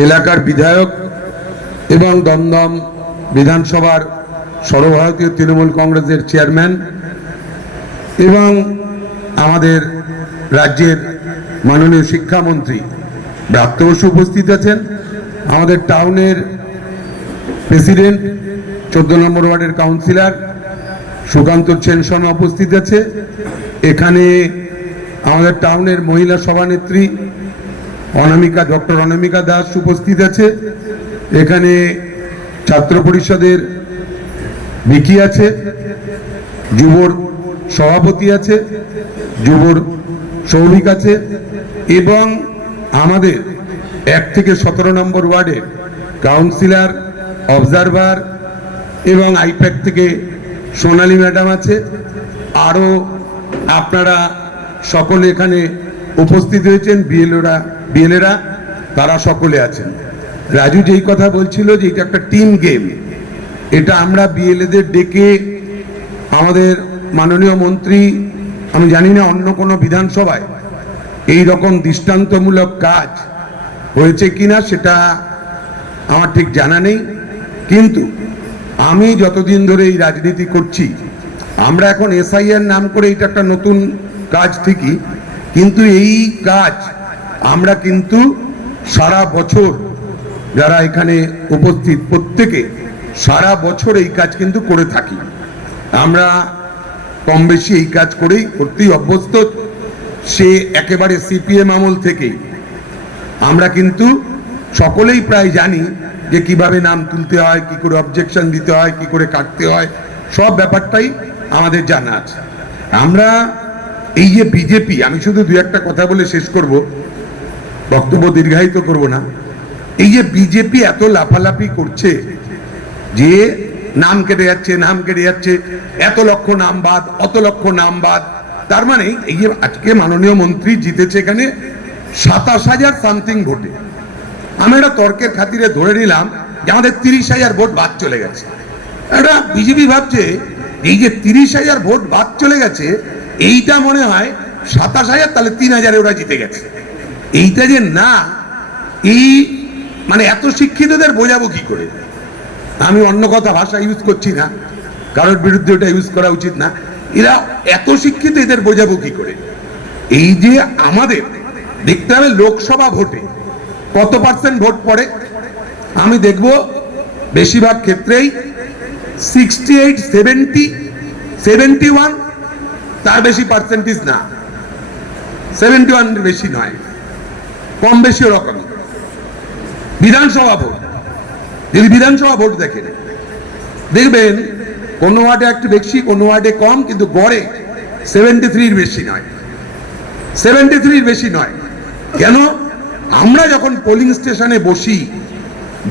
এলাকার বিধায়ক এবং দমদম বিধানসভার সর্বভারতীয় তৃণমূল কংগ্রেসের চেয়ারম্যান এবং আমাদের রাজ্যের মাননীয় শিক্ষামন্ত্রী ব্রাত্য বসু উপস্থিত আছেন। আমাদের টাউনের প্রেসিডেন্ট 14 নম্বর ওয়ার্ডের কাউন্সিলর সুকান্ত সেন উপস্থিত আছে। এখানে আমাদের টাউনের মহিলা সভানেত্রী ডক্টর অনামিকা দাস উপস্থিত আছে। এখানে ছাত্র পরিষদের বিকি আছে, যুবর সভাপতি আছে, যুবর সৌভিক আছে এবং আমাদের 1 থেকে 17 নম্বর ওয়ার্ডের কাউন্সিলর, অবজারভার এবং আইপ্যাক থেকে সোনালী ম্যাডাম আছে। আরও আপনারা সকলে এখানে উপস্থিত হয়েছেন, বিএলএরা তারা সকলে আছেন। রাজু যেই কথা বলছিল যে এটা একটা টিম গেম, এটা আমরা বিএলএদের ডেকে আমাদের মাননীয় মন্ত্রী, আমি জানি না অন্য কোনো বিধানসভায় এই রকম দৃষ্টান্তমূলক কাজ হয়েছে কিনা, সেটা আমার ঠিক জানা নেই। কিন্তু আমি যতদিন ধরে এই রাজনীতি করছি, আমরা এখন এসআইআর নাম করে এটা একটা নতুন কাজ ঠিকই, কিন্তু এই কাজ আমরা কিন্তু সারা বছর যারা এখানে উপস্থিত প্রত্যেকে সারা বছর এই কাজ কিন্তু করে থাকি। আমরা কম বেশি এই কাজ করতেই অভ্যস্ত। সে একেবারে সিপিএম আমল থেকেই আমরা কিন্তু সকলেই প্রায় জানি যে কিভাবে নাম তুলতে হয়, কি করে অবজেকশন দিতে হয়, কি করে কাটতে হয়, সব ব্যাপারটাই আমাদের জানা আছে। আমরা এই যে বিজেপি, আমি শুধু 2-1টা কথা বলে শেষ করব, বক্তব্য দীর্ঘায়িত করব না। এই যে বিজেপি এত লাফালাফি করছে যে নাম কেটে যাচ্ছে, এত লক্ষ নাম বাদ, অত লক্ষ নাম বাদ, তার মানে এই যে আজকে মাননীয় মন্ত্রী জিতেছে এখানে 27,000 সামথিং ভোটে। আমি একটা তর্কের খাতিরে ধরে নিলাম যে আমাদের 30,000 ভোট বাদ চলে গেছে। এটা বিজেপি ভাবছে এই যে 30,000 ভোট বাদ চলে গেছে, এইটা মনে হয় 27,000, তাহলে 3,000 ওরা জিতে গেছে। এইটা যে না, এই মানে এত শিক্ষিতদের বোঝাবো কি করে? আমি অন্য কথা ভাষা ইউজ করছি না, কারোর বিরুদ্ধে ওটা ইউজ করা উচিত না। এরা এত শিক্ষিত, এদের বোঝাবো কি করে? এই যে আমাদের দেখতে হবে লোকসভা ভোটে কত পার্সেন্ট ভোট পড়ে। আমি দেখব বেশিরভাগ ক্ষেত্রেই 68, 70, 71, তার বেশি পার্সেন্টেজ না, 71 বেশি নয়, কম বেশি ওরকম। বিধানসভা ভোট, যদি বিধানসভা ভোট দেখবেন কোন ওয়ার্ডে একটু বেশি, কোন ওয়ার্ডে কম, কিন্তু গড়ে 73 বেশি নয়, 73 বেশি নয়। কেন? আমরা যখন পোলিং স্টেশনে বসি,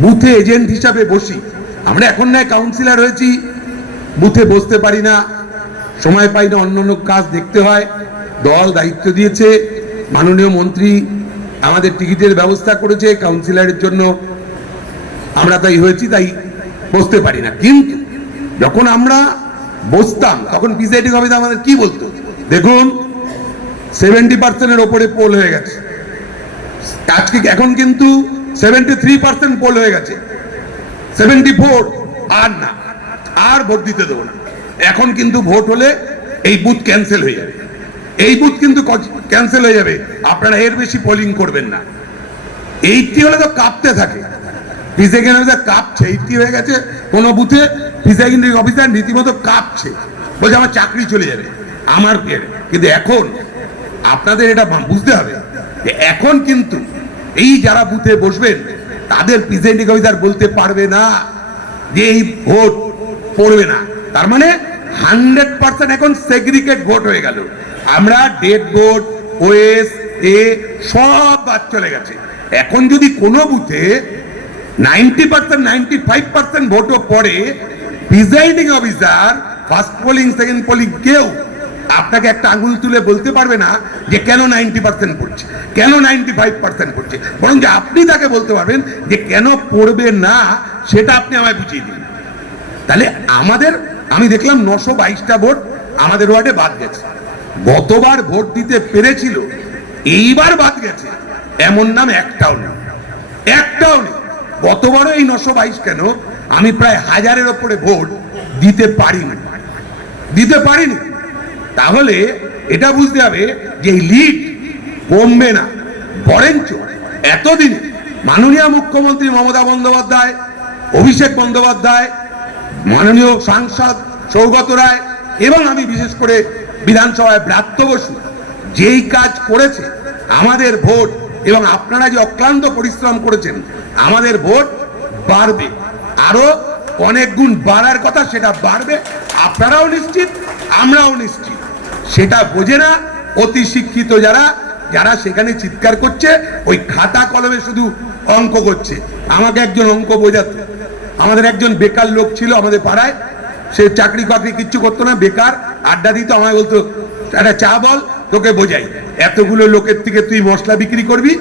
বুথে এজেন্ট হিসাবে বসি, আমরা এখন নয় কাউন্সিলর হয়েছি, বুথে বসতে পারি না, সময় পাই না, অন্য কাজ দেখতে হয়, দল দায়িত্ব দিয়েছে, মাননীয় মন্ত্রী আমাদের টিকিটের ব্যবস্থা করেছে কাউন্সিলরের জন্য, আমরা তাই হয়েছি, তাই বসতে পারি না। কিন্তু যখন আমরা বসতাম তখন প্রিসাইডিং অফিসার আমাদের কি বলতো, দেখুন 70% ওপরে পোল হয়ে গেছে, আজকে এখন কিন্তু 73% পোল হয়ে গেছে, 74 আর না, আর ভোট দিতে দেবো না। এখন কিন্তু ভোট হলে এই বুথ ক্যান্সেল হয়ে যাবে, এই বুথ কিন্তু ক্যান্সেল হয়ে যাবে, আপনারা এর বেশি পোলিং করবেন না। 80 হলে তো কাঁপতে থাকে, প্রিসাইডিং অফিসার কাঁপছে, 80 হয়ে গেছে কোন বুথে, প্রিসাইডিং অফিসার রীতিমতো কাঁপছে, বলছে আমার চাকরি চলে যাবে, আমার পেয়ে। কিন্তু এখন আপনাদের এটা বুঝতে হবে যে এখন কিন্তু এই যারা বুথে বসবেন তাদের প্রিসাইডিং অফিসার বলতে পারবে না যে এই ভোট পড়বে না। তার মানে 100% এখন সেগ্রিগেট ভোট হয়ে গেল। আমরা ডেড ভোট, ওএস এ সব বাদ চলে গেছে। এখন যদি কোনো বুথে 90%, 95% ভোটও পড়ে, presiding officer first polling, second polling কেউ আপনাকে একটা আঙুল তুলে বলতে পারবে না যে কেন 90% পড়ছে, কেন 95% পড়ছে, বরং যে আপনি তাকে বলতে পারবেন যে কেন পড়বে না, সেটা আপনি আমায় বুঝিয়ে দিন। তাহলে আমি দেখলাম 922টা ভোট আমাদের ওয়ার্ডে বাদ গেছে। গতবার ভোট দিতে পেরেছিল, এইবার বাদ গেছে এমন নাম একটাও নেই। একটাও নেই। গতবারও এই 922 কেন, আমি প্রায় 1000-এর ওপরে ভোট দিতে পারিনি। তাহলে এটা বুঝতে হবে যে এই লিড কমবে না, বরঞ্চ এতদিনে মাননীয় মুখ্যমন্ত্রী মমতা বন্দ্যোপাধ্যায়, অভিষেক বন্দ্যোপাধ্যায়, মাননীয় সাংসদ সৌগত রায় এবং আমি বিশেষ করে বিধানসভায় ব্রাত্য বসু যেই কাজ করেছে, আমাদের ভোট এবং আপনারা যে অক্লান্ত পরিশ্রম করেছেন, আমাদের ভোট বাড়বে, আরো অনেক গুণ বাড়ার কথা, সেটা বাড়বে। আপনারাও নিশ্চিত, আমরাও নিশ্চিত। সেটা বোঝে না অতি শিক্ষিত যারা সেখানে চিৎকার করছে, ওই খাতা কলমে শুধু অঙ্ক করছে। আমাকে একজন অঙ্ক বোঝাতো, আমাদের একজন বেকার লোক ছিল আমাদের পাড়ায়, সে চাকরি বাকরি কিচ্ছু করতো না, বেকার, আড্ডা দিত। আমায় বলতো, একটা চা বল, তোকে বোঝাই। এতগুলো লোকের থেকে তুই মশলা বিক্রি করবি,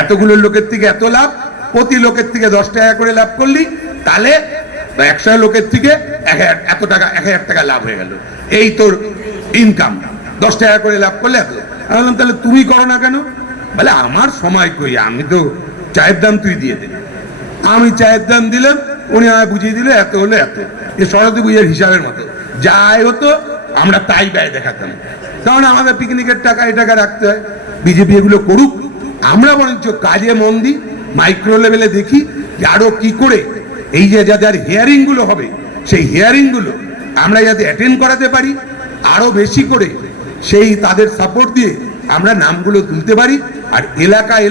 এতগুলো লোকের থেকে এত লাভ, প্রতি লোকের থেকে 10 টাকা করে লাভ করলি, তাহলে 100 লোকের থেকে এত টাকা, 1000 টাকা লাভ হয়ে গেল, এই তোর ইনকাম। 10 টাকা করে লাভ করলে এত। আমি বললাম, তাহলে তুমি করো না কেন? বলে, আমার সময় কই, আমি তো চায়ের দাম তুই দিয়ে দে। আমি চায়ের দাম দিলাম, উনি আমায় বুঝিয়ে দিলে এত হলে এত। এ সরস্বতী পুজোর হিসাবের মতো যাই হতো আমরা তাই ব্যয় দেখাতাম, কারণ আমাদের পিকনিকের টাকা এই টাকা রাখতে হয়। বিজেপি এগুলো করুক, আমরা বরঞ্চ কাজে মন দিই, মাইক্রো লেভেলে দেখি যে আরো কি করে এই যে যাদের হিয়ারিং গুলো হবে, সেই হিয়ারিং গুলো আমরা যাতে অ্যাটেন্ড করাতে পারি, আরো বেশি করে সেই তাদের সাপোর্ট দিয়ে আমরা নামগুলো তুলতে পারি। আর এলাকায়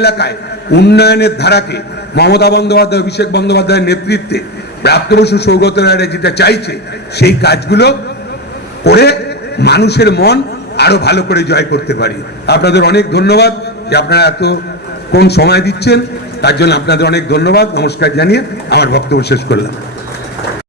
উন্নয়নের ধারাকে মমতা বন্দ্যোপাধ্যায়, অভিষেক বন্দ্যোপাধ্যায়ের নেতৃত্বে ব্রাত্য বসু, সৌগত রায়রা যেটা চাইছে, সেই কাজগুলো করে মানুষের মন আরো ভালো করে জয় করতে পারি। আপনাদের অনেক ধন্যবাদ যে আপনারা এত কোন সময় দিচ্ছেন, তার জন্য আপনাদের অনেক ধন্যবাদ। নমস্কার জানিয়ে আমার বক্তব্য শেষ করলাম।